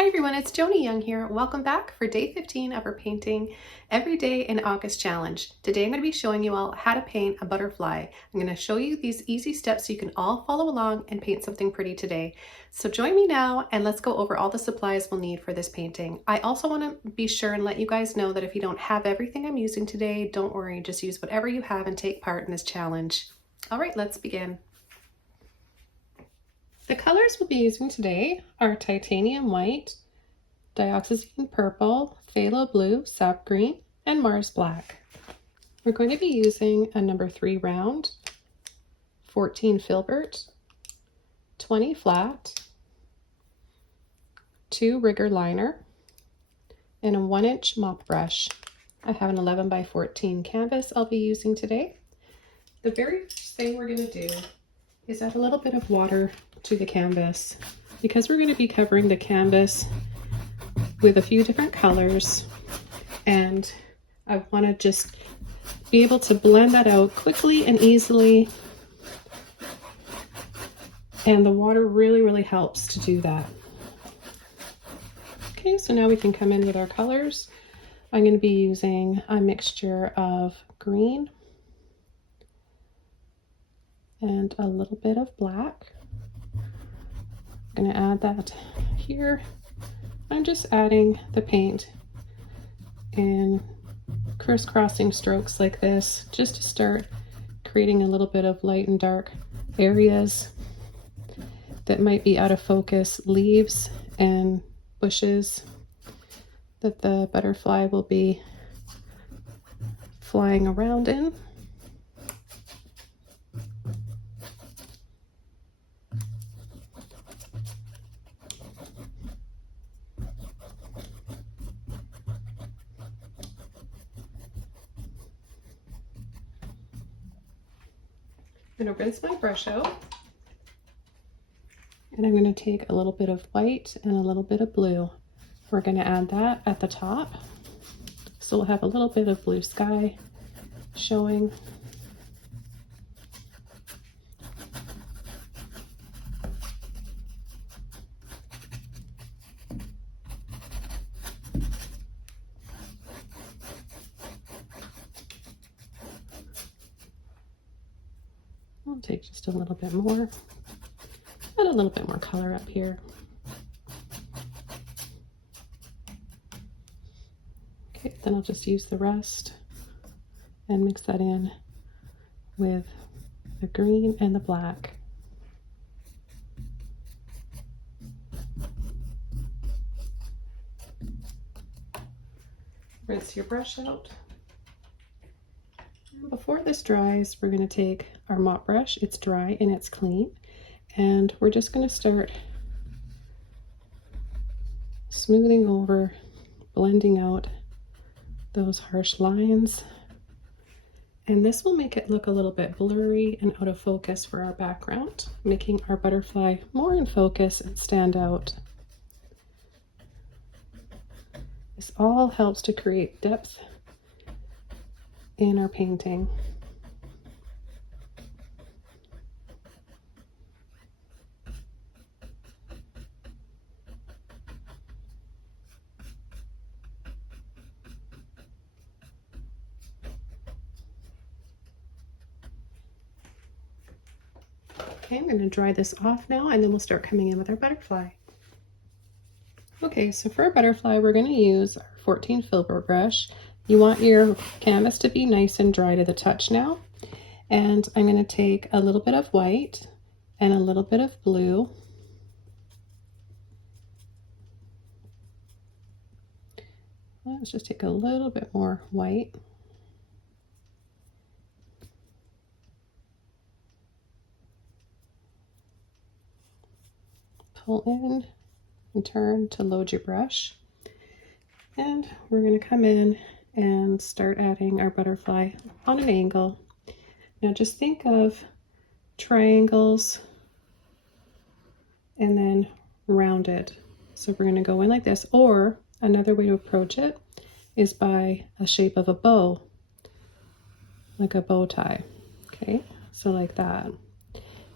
Hi everyone, it's Joni Young here. Welcome back for day 15 of our Painting Every Day in August challenge. Today I'm going to be showing you all how to paint a butterfly. I'm going to show you these easy steps so you can all follow along and paint something pretty today. So join me now and let's go over all the supplies we'll need for this painting. I also want to be sure and let you guys know that if you don't have everything I'm using today, don't worry, just use whatever you have and take part in this challenge. All right, let's begin. The colors we'll be using today are titanium white, dioxazine purple, phthalo blue, sap green, and Mars black. We're going to be using a number 3 round, 14 filbert, 20 flat, 2 rigger liner, and a 1-inch mop brush. I have an 11 by 14 canvas I'll be using today. The very first thing we're going to do is add a little bit of water to the canvas. Because we're going to be covering the canvas with a few different colors, and I want to just be able to blend that out quickly and easily, and the water really helps to do that. Okay, so now we can come in with our colors. I'm going to be using a mixture of green and a little bit of black. I'm going to add that here. I'm just adding the paint in crisscrossing strokes like this, just to start creating a little bit of light and dark areas that might be out of focus, leaves and bushes that the butterfly will be flying around in. I'm going to rinse my brush out, and I'm going to take a little bit of white and a little bit of blue. We're going to add that at the top, so we'll have a little bit of blue sky showing. I'll take just a little bit more, add a little bit more color up here. Okay, then I'll just use the rest and mix that in with the green and the black. Rinse your brush out. Before this dries, we're going to take our mop brush. It's dry and it's clean, and we're just going to start smoothing over, blending out those harsh lines, and this will make it look a little bit blurry and out of focus for our background, making our butterfly more in focus and stand out. This all helps to create depth in our painting. Okay, I'm going to dry this off now, and then we'll start coming in with our butterfly. Okay, so for our butterfly, we're going to use our 14 filbert brush. You want your canvas to be nice and dry to the touch now. And I'm going to take a little bit of white and a little bit of blue. Let's just take a little bit more white. Pull in and turn to load your brush. And we're going to come in and start adding our butterfly on an angle. Now just think of triangles and then rounded. So we're going to go in like this, or another way to approach it is by a shape of a bow, like a bow tie. Okay, so like that.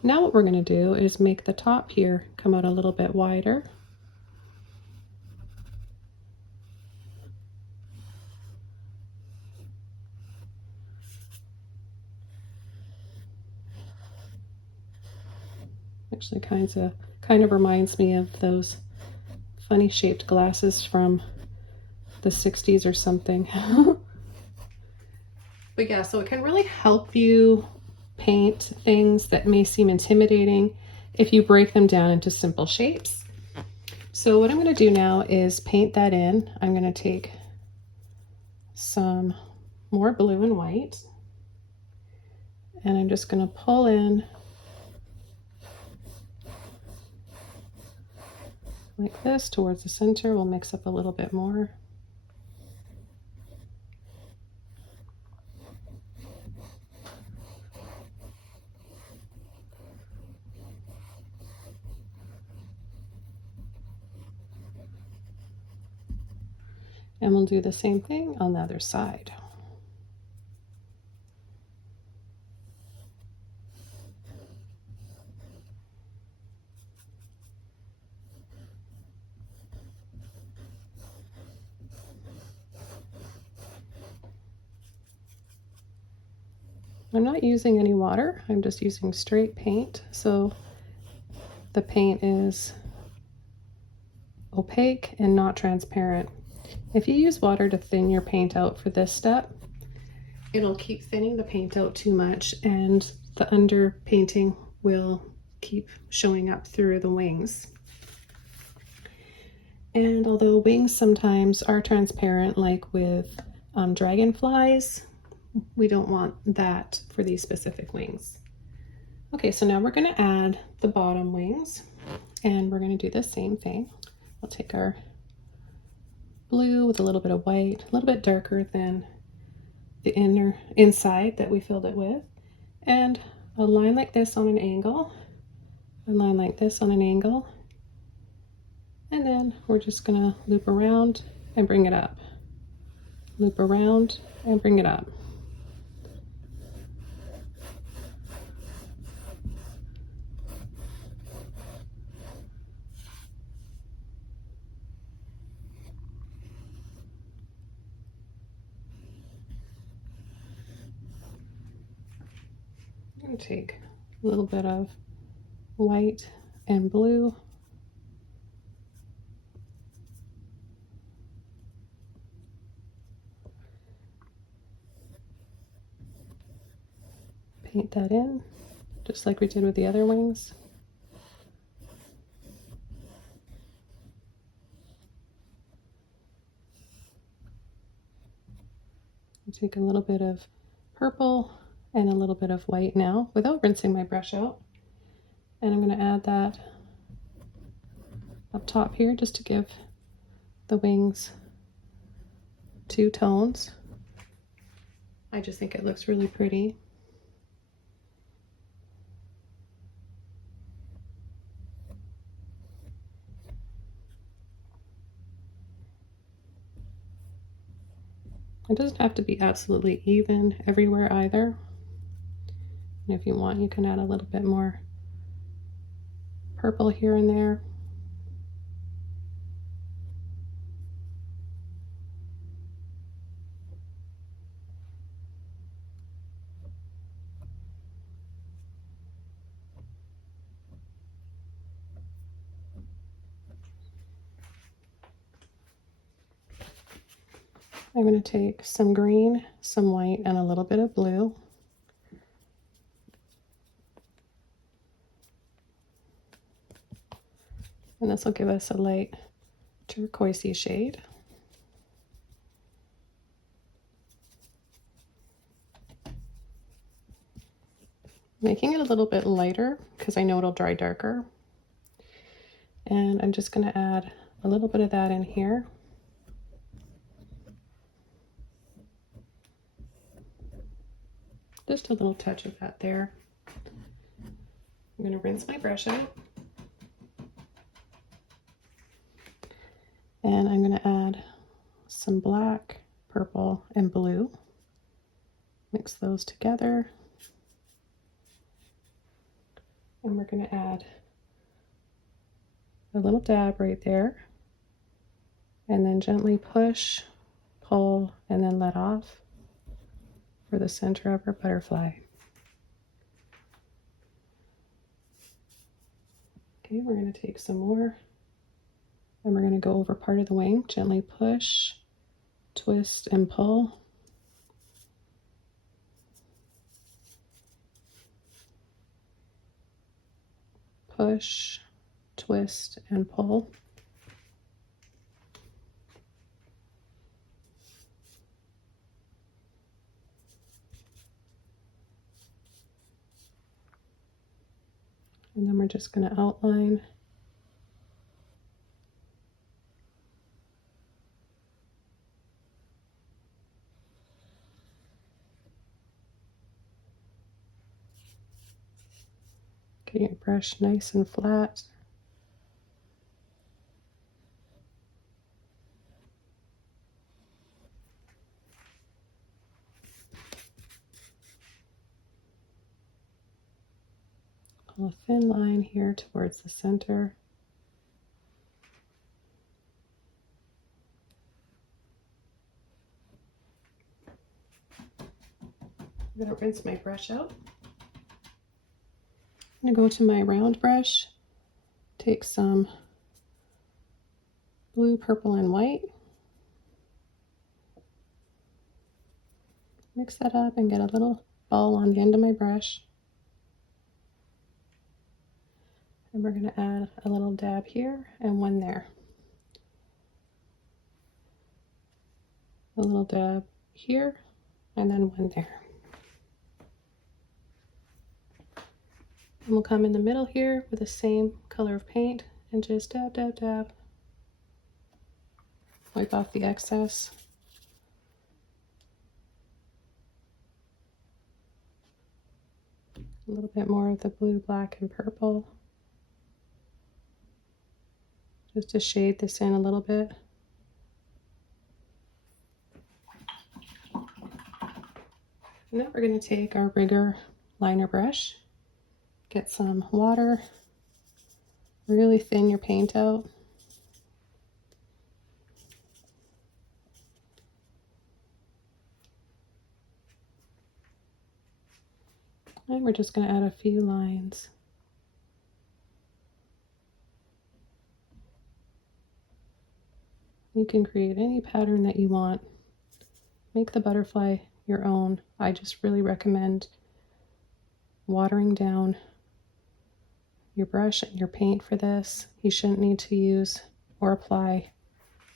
Now what we're going to do is make the top here come out a little bit wider. Actually kind of reminds me of those funny shaped glasses from the 60s or something. But yeah, so it can really help you paint things that may seem intimidating if you break them down into simple shapes. So what I'm going to do now is paint that in. I'm going to take some more blue and white, and I'm just going to pull in like this towards the center. We'll mix up a little bit more. And we'll do the same thing on the other side. I'm not using any water, I'm just using straight paint, so the paint is opaque and not transparent. If you use water to thin your paint out for this step, it'll keep thinning the paint out too much and the underpainting will keep showing up through the wings. And although wings sometimes are transparent, like with dragonflies, we don't want that for these specific wings. Okay, so now we're going to add the bottom wings, and we're going to do the same thing. We'll take our blue with a little bit of white, a little bit darker than the inside that we filled it with, and a line like this on an angle, a line like this on an angle, and then we're just going to loop around and bring it up. Loop around and bring it up. I'm going to take a little bit of white and blue. Paint that in, just like we did with the other wings. Take a little bit of purple and a little bit of white now without rinsing my brush out. And I'm going to add that up top here just to give the wings two tones. I just think it looks really pretty. It doesn't have to be absolutely even everywhere either. And if you want, you can add a little bit more purple here and there. I'm going to take some green, some white, and a little bit of blue. And this will give us a light turquoisey shade. Making it a little bit lighter because I know it'll dry darker. And I'm just going to add a little bit of that in here. Just a little touch of that there. I'm going to rinse my brush out. And I'm going to add some black, purple, and blue. Mix those together. And we're going to add a little dab right there. And then gently push, pull, and then let off for the center of our butterfly. Okay, we're going to take some more and we're going to go over part of the wing, gently push, twist, and pull. Push, twist, and pull. And then we're just going to outline. Get your brush nice and flat. Pull a thin line here towards the center. I'm going to rinse my brush out. I'm going to go to my round brush, take some blue, purple, and white. Mix that up and get a little ball on the end of my brush. And we're going to add a little dab here and one there. A little dab here and then one there. And we'll come in the middle here with the same color of paint and just dab, dab, dab. Wipe off the excess. A little bit more of the blue, black, and purple. Just to shade this in a little bit. Now we're going to take our bigger liner brush, get some water, really thin your paint out. And we're just going to add a few lines. You can create any pattern that you want. Make the butterfly your own. I just really recommend watering down your brush and your paint for this. You shouldn't need to use or apply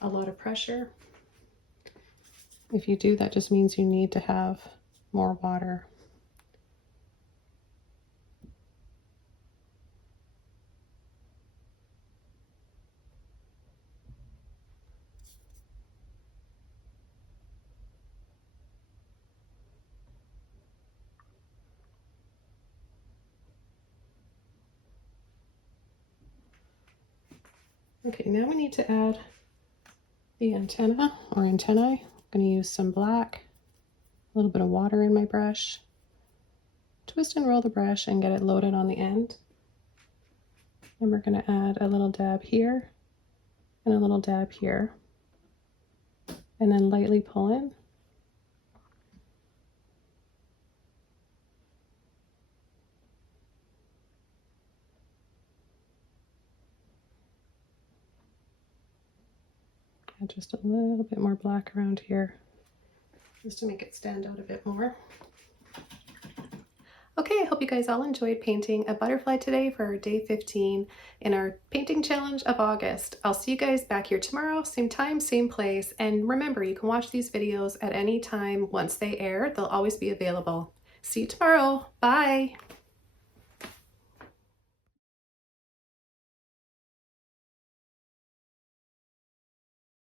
a lot of pressure. If you do, that just means you need to have more water. Okay, now we need to add the antenna or antennae. I'm going to use some black, a little bit of water in my brush, twist and roll the brush and get it loaded on the end. And we're going to add a little dab here and a little dab here, and then lightly pull in. Add just a little bit more black around here, just to make it stand out a bit more. Okay, I hope you guys all enjoyed painting a butterfly today for our day 15 in our painting challenge of August. I'll see you guys back here tomorrow, same time, same place. And remember, you can watch these videos at any time once they air. They'll always be available. See you tomorrow. Bye.